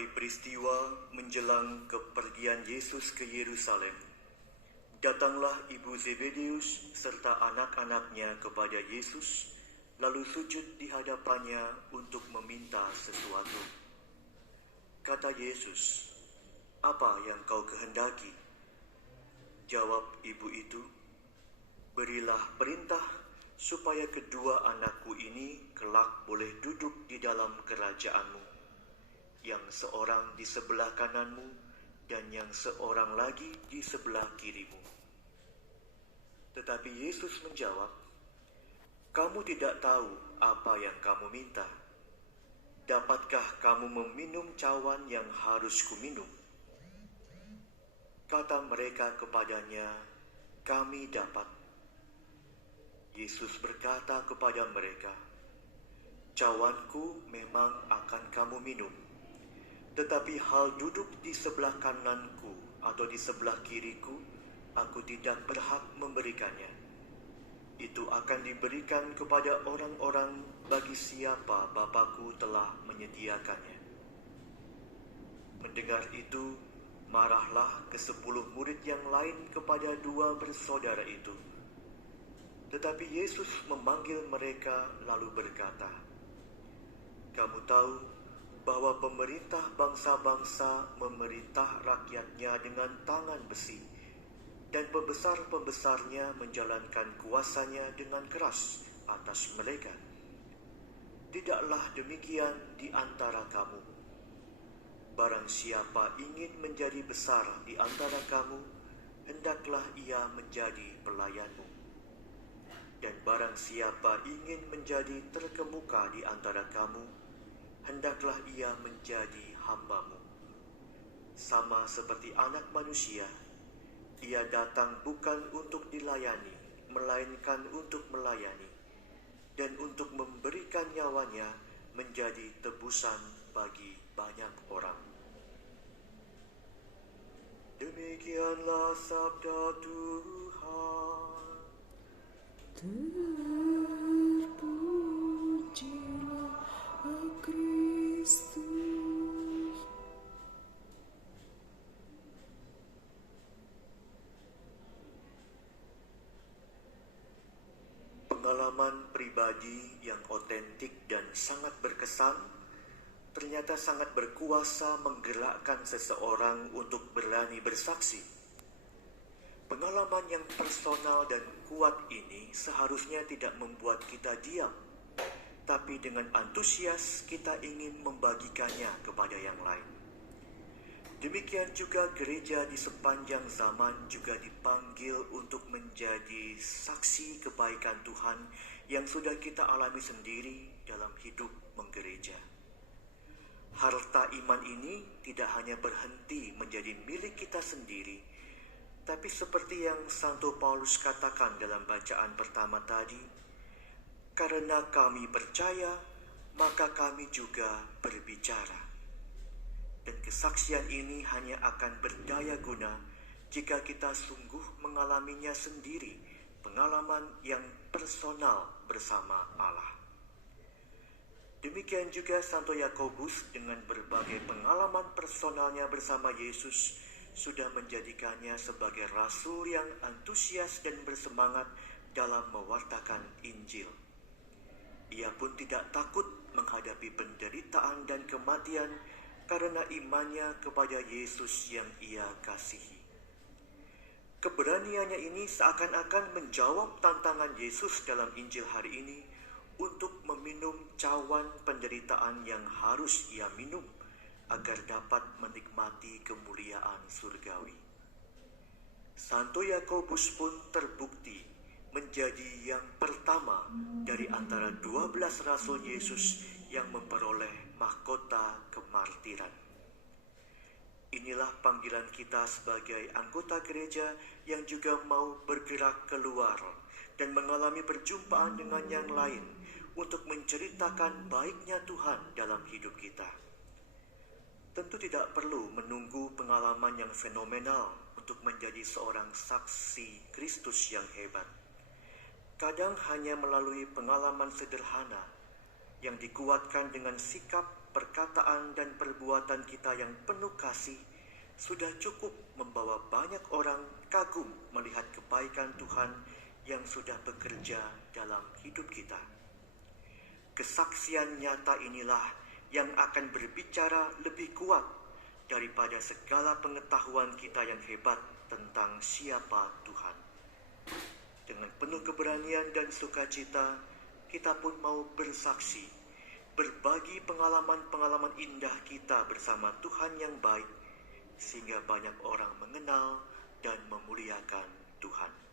hari peristiwa menjelang kepergian Yesus ke Yerusalem, datanglah ibu Zebedeus serta anak-anaknya kepada Yesus, lalu sujud di hadapannya untuk meminta sesuatu. Kata Yesus, "Apa yang kau kehendaki?" Jawab ibu itu, "Berilah perintah supaya kedua anakku ini kelak boleh duduk di dalam kerajaan-Mu, yang seorang di sebelah kananmu dan yang seorang lagi di sebelah kirimu." Tetapi Yesus menjawab, "Kamu tidak tahu apa yang kamu minta. Dapatkah kamu meminum cawan yang harus kuminum?" Kata mereka kepadanya, "Kami dapat." Yesus berkata kepada mereka, "Cawanku memang akan kamu minum, tetapi hal duduk di sebelah kananku atau di sebelah kiriku, aku tidak berhak memberikannya. Itu akan diberikan kepada orang-orang bagi siapa Bapa-Ku telah menyediakannya." Mendengar itu, marahlah ke-10 murid yang lain kepada 2 bersaudara itu. Tetapi Yesus memanggil mereka lalu berkata, "Kamu tahu bahwa pemerintah bangsa-bangsa memerintah rakyatnya dengan tangan besi, dan pembesar-pembesarnya menjalankan kuasanya dengan keras atas mereka. Tidaklah demikian di antara kamu. Barang siapa ingin menjadi besar di antara kamu, hendaklah ia menjadi pelayanmu. Dan barang siapa ingin menjadi terkemuka di antara kamu, hendaklah ia menjadi hambamu. Sama seperti Anak Manusia, ia datang bukan untuk dilayani, melainkan untuk melayani, dan untuk memberikan nyawanya menjadi tebusan bagi banyak orang." Demikianlah sabda Tuhan. Terpujilah Kristus. Pengalaman pribadi yang otentik dan sangat berkesan ternyata sangat berkuasa menggerakkan seseorang untuk berani bersaksi. Pengalaman yang personal dan kuat ini seharusnya tidak membuat kita diam, tapi dengan antusias kita ingin membagikannya kepada yang lain. Demikian juga gereja di sepanjang zaman juga dipanggil untuk menjadi saksi kebaikan Tuhan yang sudah kita alami sendiri dalam hidup menggereja. Harta iman ini tidak hanya berhenti menjadi milik kita sendiri, tapi seperti yang Santo Paulus katakan dalam bacaan pertama tadi, "Karena kami percaya, maka kami juga berbicara." Dan kesaksian ini hanya akan berdaya guna jika kita sungguh mengalaminya sendiri, pengalaman yang personal bersama Allah. Demikian juga Santo Yakobus dengan berbagai pengalaman personalnya bersama Yesus sudah menjadikannya sebagai rasul yang antusias dan bersemangat dalam mewartakan Injil. Ia pun tidak takut menghadapi penderitaan dan kematian karena imannya kepada Yesus yang ia kasihi. Keberaniannya ini seakan-akan menjawab tantangan Yesus dalam Injil hari ini untuk meminum cawan penderitaan yang harus ia minum agar dapat menikmati kemuliaan surgawi. Santo Yakobus pun terbukti menjadi yang pertama dari antara 12 rasul Yesus yang memperoleh mahkota kemartiran. Inilah panggilan kita sebagai anggota gereja yang juga mau bergerak keluar dan mengalami perjumpaan dengan yang lain untuk menceritakan baiknya Tuhan dalam hidup kita. Tentu tidak perlu menunggu pengalaman yang fenomenal untuk menjadi seorang saksi Kristus yang hebat. Kadang hanya melalui pengalaman sederhana yang dikuatkan dengan sikap, perkataan, dan perbuatan kita yang penuh kasih sudah cukup membawa banyak orang kagum melihat kebaikan Tuhan yang sudah bekerja dalam hidup kita. Kesaksian nyata inilah yang akan berbicara lebih kuat daripada segala pengetahuan kita yang hebat tentang siapa Tuhan. Dengan penuh keberanian dan sukacita, kita pun mau bersaksi, berbagi pengalaman-pengalaman indah kita bersama Tuhan yang baik, sehingga banyak orang mengenal dan memuliakan Tuhan.